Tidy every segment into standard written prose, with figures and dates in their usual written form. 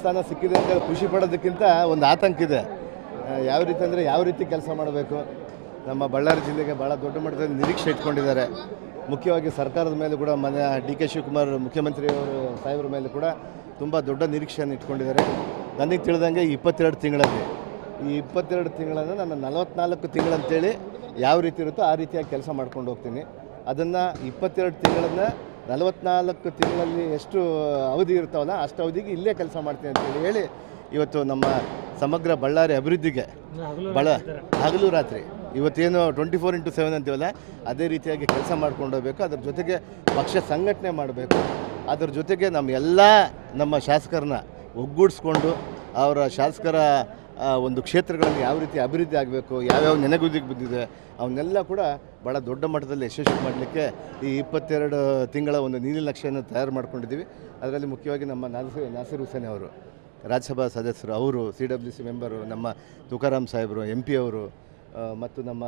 ಸ್ಥಾನ ಸಿಕ್ಕಿದೆ ಅಂತ ಖುಷಿ ಪಡೋದಕ್ಕಿಂತ ಒಂದು ಆತಂಕ ಇದೆ. ಯಾವ ರೀತಿ ಅಂದರೆ ಯಾವ ರೀತಿ ಕೆಲಸ ಮಾಡಬೇಕು. ನಮ್ಮ ಬಳ್ಳಾರಿ ಜಿಲ್ಲೆಗೆ ಭಾಳ ದೊಡ್ಡ ಮಟ್ಟದಲ್ಲಿ ನಿರೀಕ್ಷೆ ಇಟ್ಕೊಂಡಿದ್ದಾರೆ. ಮುಖ್ಯವಾಗಿ ಸರ್ಕಾರದ ಮೇಲೆ ಕೂಡ ಮನೆ ಡಿ.ಕೆ. ಶಿವಕುಮಾರ್ ಮುಖ್ಯಮಂತ್ರಿಯವರು ಸಾಹೇಬ್ರ ಮೇಲೆ ಕೂಡ ತುಂಬ ದೊಡ್ಡ ನಿರೀಕ್ಷೆಯನ್ನು ಇಟ್ಕೊಂಡಿದ್ದಾರೆ. ನನಗೆ ತಿಳಿದಂಗೆ 22 ತಿಂಗಳಲ್ಲಿ ಈ 22 ತಿಂಗಳನ್ನು ನಾನು 44 ತಿಂಗಳಂತೇಳಿ ಯಾವ ರೀತಿ ಇರುತ್ತೋ ಆ ರೀತಿಯಾಗಿ ಕೆಲಸ ಮಾಡ್ಕೊಂಡು ಹೋಗ್ತೀನಿ. ಅದನ್ನು 22 ತಿಂಗಳನ್ನು 44 ತಿಂಗಳಲ್ಲಿ ಎಷ್ಟು ಅವಧಿ ಇರ್ತಾವಲ್ಲ ಅಷ್ಟು ಅವಧಿಗೆ ಇಲ್ಲೇ ಕೆಲಸ ಮಾಡ್ತೀನಿ ಅಂತೇಳಿ ಹೇಳಿ ಇವತ್ತು ನಮ್ಮ ಸಮಗ್ರ ಬಳ್ಳಾರಿ ಅಭಿವೃದ್ಧಿಗೆ ಹಗಲು ರಾತ್ರಿ ಇವತ್ತೇನು 24x7 ಅಂತೀವಲ್ಲ ಅದೇ ರೀತಿಯಾಗಿ ಕೆಲಸ ಮಾಡ್ಕೊಂಡು ಹೋಗಬೇಕು. ಅದ್ರ ಜೊತೆಗೆ ಪಕ್ಷ ಸಂಘಟನೆ ಮಾಡಬೇಕು. ಅದ್ರ ಜೊತೆಗೆ ನಮ್ಮ ಶಾಸಕರನ್ನ ಒಗ್ಗೂಡಿಸ್ಕೊಂಡು ಅವರ ಶಾಸಕರ ಒಂದು ಕ್ಷೇತ್ರಗಳಲ್ಲಿ ಯಾವ ರೀತಿ ಅಭಿವೃದ್ಧಿ ಆಗಬೇಕು, ಯಾವ್ಯಾವ ನೆನೆಗುದಿಗೆ ಬಿದ್ದಿದೆ ಅವನ್ನೆಲ್ಲ ಕೂಡ ಭಾಳ ದೊಡ್ಡ ಮಟ್ಟದಲ್ಲಿ ಯಶಸ್ವಿ ಮಾಡಲಿಕ್ಕೆ ಈ 22 ತಿಂಗಳ ಒಂದು ನೀಲನಕ್ಷೆಯನ್ನು ತಯಾರು ಮಾಡ್ಕೊಂಡಿದ್ದೀವಿ. ಅದರಲ್ಲಿ ಮುಖ್ಯವಾಗಿ ನಮ್ಮ ನಾಸಿರ್ ಹುಸೇನ್ ಅವರು ರಾಜ್ಯಸಭಾ ಸದಸ್ಯರು, ಅವರು CWC ಮೆಂಬರು, ನಮ್ಮ ತುಕಾರಾಮ್ ಸಾಹೇಬರು MP ಅವರು, ಮತ್ತು ನಮ್ಮ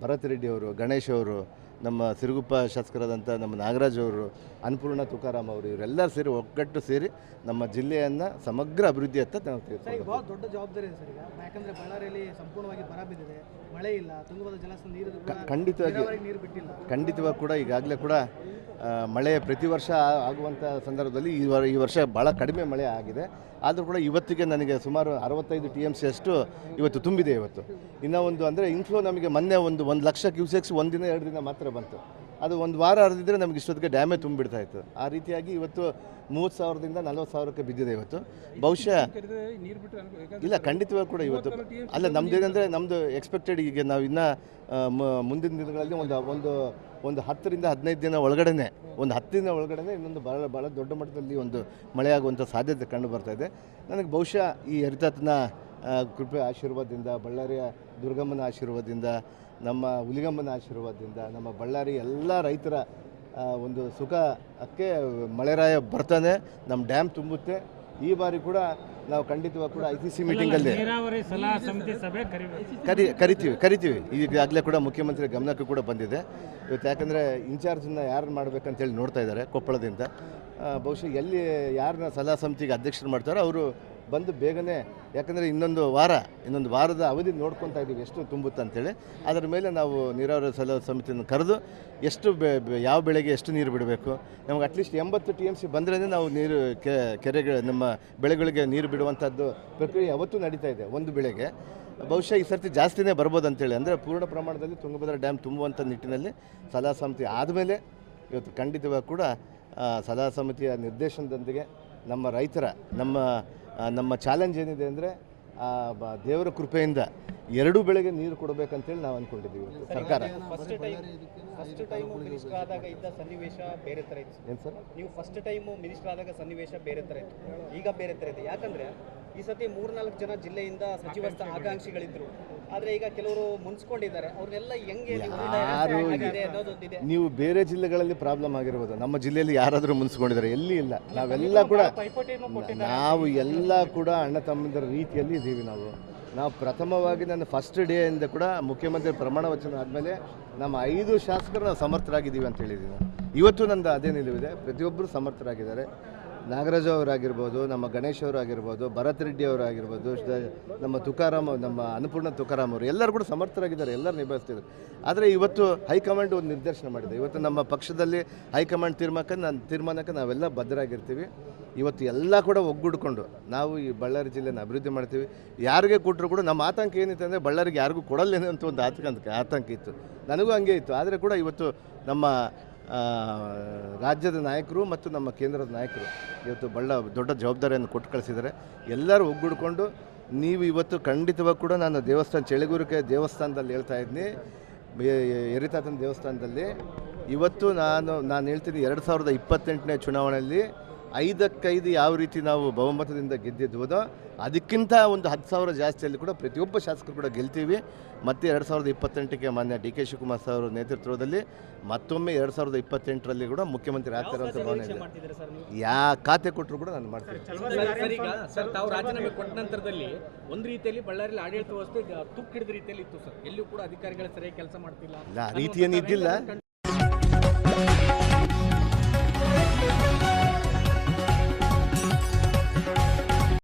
ಭರತ್ ರೆಡ್ಡಿ ಅವರು, ಗಣೇಶ್ ಅವರು, ನಮ್ಮ ಸಿರುಗುಪ್ಪ ಶಾಸಕರಾದಂಥ ನಮ್ಮ ನಾಗರಾಜ್ ಅವರು, ಅನ್ನಪೂರ್ಣ ತುಕಾರಾಮ್ ಅವರು, ಇವರೆಲ್ಲರೂ ಸೇರಿ ಒಗ್ಗಟ್ಟು ಸೇರಿ ನಮ್ಮ ಜಿಲ್ಲೆಯನ್ನು ಸಮಗ್ರ ಅಭಿವೃದ್ಧಿಯತ್ತ ನಾವು ತೆಗೆದುಕೊಂಡು ಭಾಳ ದೊಡ್ಡ ಜವಾಬ್ದಾರಿ ಇದೆ ಸರ್. ಈಗ ಯಾಕಂದರೆ ಬಳ್ಳಾರಿಯಲ್ಲಿ ಸಂಪೂರ್ಣವಾಗಿ ಬರ ಬಿದ್ದಿದೆ, ಮಳೆ ಇಲ್ಲ, ತುಂಗಭದ್ರಾ ಜಲಾಶಯ ಖಂಡಿತವಾಗಿ ಕೂಡ ಈಗಾಗಲೇ ಕೂಡ ಮಳೆ ಪ್ರತಿ ವರ್ಷ ಆಗುವಂಥ ಸಂದರ್ಭದಲ್ಲಿ ಈ ವರ್ಷ ಭಾಳ ಕಡಿಮೆ ಮಳೆ ಆಗಿದೆ. ಆದರೂ ಕೂಡ ಇವತ್ತಿಗೆ ನನಗೆ ಸುಮಾರು 65 TMC ಅಷ್ಟು ಇವತ್ತು ತುಂಬಿದೆ. ಇವತ್ತು ಇನ್ನೂ ಒಂದು ಅಂದರೆ ಇನ್ಫ್ಲೋ ನಮಗೆ ಮೊನ್ನೆ 1 ಲಕ್ಷ ಕ್ಯೂಸೆಕ್ಸ್ ಒಂದಿನ 2 ದಿನ ಮಾತ್ರ ಬಂತು. ಅದು ಒಂದು ವಾರ ಹರಿದಿದ್ರೆ ನಮಗೆ ಇಷ್ಟೊತ್ತಿಗೆ ಡ್ಯಾಮೇ ತುಂಬಿಡ್ತಾ ಇತ್ತು. ಆ ರೀತಿಯಾಗಿ ಇವತ್ತು 30,000ದಿಂದ 40,000ಕ್ಕೆ ಬಿದ್ದಿದೆ. ಇವತ್ತು ಬಹುಶಃ ಇಲ್ಲ, ಖಂಡಿತವಾಗಿ ಕೂಡ ಇವತ್ತು ಅಲ್ಲ, ನಮ್ಮದೇನೆಂದರೆ ನಮ್ಮದು ಎಕ್ಸ್ಪೆಕ್ಟೆಡ್ ಈಗ ನಾವು ಇನ್ನೂ ಮುಂದಿನ ದಿನಗಳಲ್ಲಿ ಒಂದು 10ರಿಂದ 15 ದಿನ ಒಳಗಡೆ, ಒಂದು 10 ದಿನ ಒಳಗಡೆ ಇನ್ನೊಂದು ಭಾಳ ದೊಡ್ಡ ಮಟ್ಟದಲ್ಲಿ ಒಂದು ಮಳೆಯಾಗುವಂಥ ಸಾಧ್ಯತೆ ಕಂಡು ಬರ್ತಾ ಇದೆ. ನನಗೆ ಬಹುಶಃ ಈ ಹರಿತಾತನ ಕೃಪೆ ಆಶೀರ್ವಾದದಿಂದ, ಬಳ್ಳಾರಿಯ ದುರ್ಗಮ್ಮನ ಆಶೀರ್ವಾದದಿಂದ, ನಮ್ಮ ಹುಲಿಗಮ್ಮನ ಆಶೀರ್ವಾದದಿಂದ, ನಮ್ಮ ಬಳ್ಳಾರಿ ಎಲ್ಲ ರೈತರ ಒಂದು ಸುಖಕ್ಕೆ ಮಳೆರಾಯ ಬರ್ತಾನೆ, ನಮ್ಮ ಡ್ಯಾಮ್ ತುಂಬುತ್ತೆ. ಈ ಬಾರಿ ಕೂಡ ನಾವು ಖಂಡಿತವಾಗಿ ಕೂಡ ICC ಮೀಟಿಂಗಲ್ಲಿ ಕರಿತೀವಿ. ಈಗಾಗಲೇ ಕೂಡ ಮುಖ್ಯಮಂತ್ರಿ ಗಮನಕ್ಕೂ ಕೂಡ ಬಂದಿದೆ ಇವತ್ತು. ಯಾಕಂದರೆ ಇನ್ಚಾರ್ಜನ್ನು ಯಾರು ಮಾಡಬೇಕಂತೇಳಿ ನೋಡ್ತಾ ಇದ್ದಾರೆ ಕೊಪ್ಪಳದಿಂದ. ಬಹುಶಃ ಎಲ್ಲಿ ಯಾರನ್ನ ಸಲಹಾ ಸಮಿತಿಗೆ ಅಧ್ಯಕ್ಷರು ಮಾಡ್ತಾರೋ ಅವರು ಬಂದು ಬೇಗನೆ, ಯಾಕಂದರೆ ಇನ್ನೊಂದು ವಾರದ ಅವಧಿ ನೋಡ್ಕೊತಾ ಇದ್ದೀವಿ ಎಷ್ಟು ತುಂಬುತ್ತೆ ಅಂತೇಳಿ. ಅದರ ಮೇಲೆ ನಾವು ನೀರಾವರಿ ಸಲಹಾ ಸಮಿತಿಯನ್ನು ಕರೆದು ಎಷ್ಟು ಯಾವ ಬೆಳೆಗೆ ಎಷ್ಟು ನೀರು ಬಿಡಬೇಕು, ನಮಗೆ ಅಟ್ಲೀಸ್ಟ್ 80 TMC ಬಂದ್ರೇ ನಾವು ನೀರು ಕೆರೆಗೆ ನಮ್ಮ ಬೆಳೆಗಳಿಗೆ ನೀರು ಬಿಡುವಂಥದ್ದು ಪ್ರಕ್ರಿಯೆ ಯಾವತ್ತೂ ನಡೀತಾ ಇದೆ ಒಂದು ಬೆಳೆಗೆ. ಬಹುಶಃ ಈ ಸರ್ತಿ ಜಾಸ್ತಿನೇ ಬರ್ಬೋದು ಅಂತೇಳಿ, ಅಂದರೆ ಪೂರ್ಣ ಪ್ರಮಾಣದಲ್ಲಿ ತುಂಗಭದ್ರಾ ಡ್ಯಾಮ್ ತುಂಬುವಂಥ ನಿಟ್ಟಿನಲ್ಲಿ ಸಲಹಾ ಸಮಿತಿ ಆದಮೇಲೆ ಇವತ್ತು ಖಂಡಿತವಾಗಿ ಕೂಡ ಸಲಹಾ ಸಮಿತಿಯ ನಿರ್ದೇಶನದೊಂದಿಗೆ ನಮ್ಮ ರೈತರ ನಮ್ಮ ಚಾಲೆಂಜ್ ಏನಿದೆ ಅಂದರೆ ದೇವರ ಕೃಪೆಯಿಂದ 2 ಬೆಳೆಗೆ ನೀರು ಕೊಡಬೇಕಂತೇಳಿ ನಾವು ಅಂದ್ಕೊಂಡಿದ್ದೀವಿ. ಸರ್ಕಾರ ಫಸ್ಟ್ ಟೈಮು ಮಿನಿಸ್ಟರ್ ಆದಾಗ ಇದ್ದ ಸನ್ನಿವೇಶ ಬೇರೆ ಥರ ಇತ್ತು. ಏನು ಸರ್, ನೀವು ಫಸ್ಟ್ ಟೈಮು ಮಿನಿಸ್ಟರ್ ಆದಾಗ ಸನ್ನಿವೇಶ ಬೇರೆ ಥರ ಇತ್ತು, ಈಗ ಬೇರೆ ಥರ ಇದೆ. ಯಾಕಂದರೆ ಈ ಸತಿ 3-4 ಜನ ಜಿಲ್ಲೆಯಿಂದ ಸಚಿವ ಆಕಾಂಕ್ಷಿಗಳಿದ್ದರು. ಆದರೆ ಈಗ ಕೆಲವರು ಮುನ್ಸ್ಕೊಂಡಿದ್ದಾರೆ. ಅವ್ರನ್ನೆಲ್ಲ ಹೆಂಗೆ ನೀವು ಬೇರೆ ಜಿಲ್ಲೆಗಳಲ್ಲಿ ಪ್ರಾಬ್ಲಮ್ ಆಗಿರ್ಬೋದು, ನಮ್ಮ ಜಿಲ್ಲೆಯಲ್ಲಿ ಯಾರಾದರೂ ಮುನ್ಸ್ಕೊಂಡಿದ್ದಾರೆ? ಎಲ್ಲಿ ಇಲ್ಲ. ನಾವು ಎಲ್ಲ ಕೂಡ ಅಣ್ಣ ತಮ್ಮಂದಿರ ರೀತಿಯಲ್ಲಿ ಇದ್ದೀವಿ. ನಾವು ಪ್ರಥಮವಾಗಿ ನನ್ನ ಫಸ್ಟ್ ಡೇಯಿಂದ ಕೂಡ ಮುಖ್ಯಮಂತ್ರಿ ಪ್ರಮಾಣ ವಚನ ಆದಮೇಲೆ ನಮ್ಮ 5 ಶಾಸಕರು ನಾವು ಸಮರ್ಥರಾಗಿದ್ದೀವಿ ಅಂತ ಹೇಳಿದ್ದೀವಿ. ಇವತ್ತು ನಂದು ಅದೇ ನಿಲುವಿದೆ. ಪ್ರತಿಯೊಬ್ಬರು ಸಮರ್ಥರಾಗಿದ್ದಾರೆ. ನಾಗರಾಜು ಅವರಾಗಿರ್ಬೋದು, ನಮ್ಮ ಗಣೇಶ್ ಅವರಾಗಿರ್ಬೋದು, ಭರತ್ ರೆಡ್ಡಿ ಅವರಾಗಿರ್ಬೋದು, ನಮ್ಮ ತುಕಾರಾಮ್, ನಮ್ಮ ಅನ್ನಪೂರ್ಣ ತುಕಾರಾಮ್ ಅವರು ಎಲ್ಲರೂ ಕೂಡ ಸಮರ್ಥರಾಗಿದ್ದಾರೆ, ಎಲ್ಲರೂ ನಿಭಾಯಿಸ್ತಿದ್ದಾರೆ. ಆದರೆ ಇವತ್ತು ಹೈಕಮಾಂಡ್ ಒಂದು ನಿರ್ದೇಶನ ಮಾಡಿದೆ. ಇವತ್ತು ನಮ್ಮ ಪಕ್ಷದಲ್ಲಿ ಹೈಕಮಾಂಡ್ ತೀರ್ಮಾನಕ್ಕೆ ನಾವೆಲ್ಲ ಬದ್ಧರಾಗಿರ್ತೀವಿ. ಇವತ್ತು ಎಲ್ಲ ಕೂಡ ಒಗ್ಗೂಡ್ಕೊಂಡು ನಾವು ಈ ಬಳ್ಳಾರಿ ಜಿಲ್ಲೆನ ಅಭಿವೃದ್ಧಿ ಮಾಡ್ತೀವಿ. ಯಾರಿಗೆ ಕೊಟ್ಟರು ಕೂಡ ನಮ್ಮ ಆತಂಕ ಏನಿತ್ತು ಅಂದರೆ ಬಳ್ಳಾರಿಗೆ ಯಾರಿಗೂ ಕೊಡಲ್ಲೇನೋ ಅಂತ ಒಂದು ಆತಂಕ ಇತ್ತು. ನನಗೂ ಹಂಗೆ ಇತ್ತು. ಆದರೆ ಕೂಡ ಇವತ್ತು ನಮ್ಮ ರಾಜ್ಯದ ನಾಯಕರು ಮತ್ತು ನಮ್ಮ ಕೇಂದ್ರದ ನಾಯಕರು ಇವತ್ತು ದೊಡ್ಡ ಜವಾಬ್ದಾರಿಯನ್ನು ಕೊಟ್ಟು ಕಳಿಸಿದ್ದಾರೆ. ಎಲ್ಲರೂ ಒಗ್ಗೂಡ್ಕೊಂಡು ನೀವು ಇವತ್ತು ಖಂಡಿತವಾಗಿ ಕೂಡ ನಾನು ಚಳಿಗುರಿಕೆ ದೇವಸ್ಥಾನದಲ್ಲಿ ಹೇಳ್ತಾ ಇದ್ದೀನಿ, ಎರಿತಾತನ ದೇವಸ್ಥಾನದಲ್ಲಿ ಇವತ್ತು ನಾನು ಹೇಳ್ತೀನಿ 2028ನೇ ಚುನಾವಣೆಯಲ್ಲಿ 5ಕ್ಕೆ5 ಯಾವ ರೀತಿ ನಾವು ಬಹುಮತದಿಂದ ಗೆದ್ದಿದ್ವುದೋ ಅದಕ್ಕಿಂತ ಒಂದು 10,000 ಜಾಸ್ತಿಯಲ್ಲಿ ಕೂಡ ಪ್ರತಿಯೊಬ್ಬ ಶಾಸಕರು ಕೂಡ ಗೆಲ್ತೀವಿ. ಮತ್ತು 2028ಕ್ಕೆ ಮಾನ್ಯ ಡಿ.ಕೆ. ಶಿವಕುಮಾರ್ ಅವರ ನೇತೃತ್ವದಲ್ಲಿ ಮತ್ತೊಮ್ಮೆ 2028ರಲ್ಲಿ ಕೂಡ ಮುಖ್ಯಮಂತ್ರಿ ಆಗ್ತಾರೆ ಅಂತ ಭಾವನೆ ಇದೆ. ಯಾವ ಖಾತೆ ಕೊಟ್ಟರು ಕೂಡ ನಾನು ಮಾಡ್ತೀನಿ. ಸರ್, ತಾವು ರಾಜೀನಾಮೆ ಕೊಟ್ಟ ನಂತರದಲ್ಲಿ ಒಂದು ರೀತಿಯಲ್ಲಿ ಬಳ್ಳಾರಿಯಲ್ಲಿ ಆಡಳಿತ ವ್ಯವಸ್ಥೆ ತುಕ್ಕಿಡಿದ ರೀತಿಯಲ್ಲಿ ಇತ್ತು ಸರ್. ಎಲ್ಲೂ ಕೂಡ ಅಧಿಕಾರಿಗಳು ಸರಿಯಾಗಿ ಕೆಲಸ ಮಾಡ್ತಿಲ್ಲ, ಇಲ್ಲ ಆ ರೀತಿ ಏನಿದ್ದಿಲ್ಲ.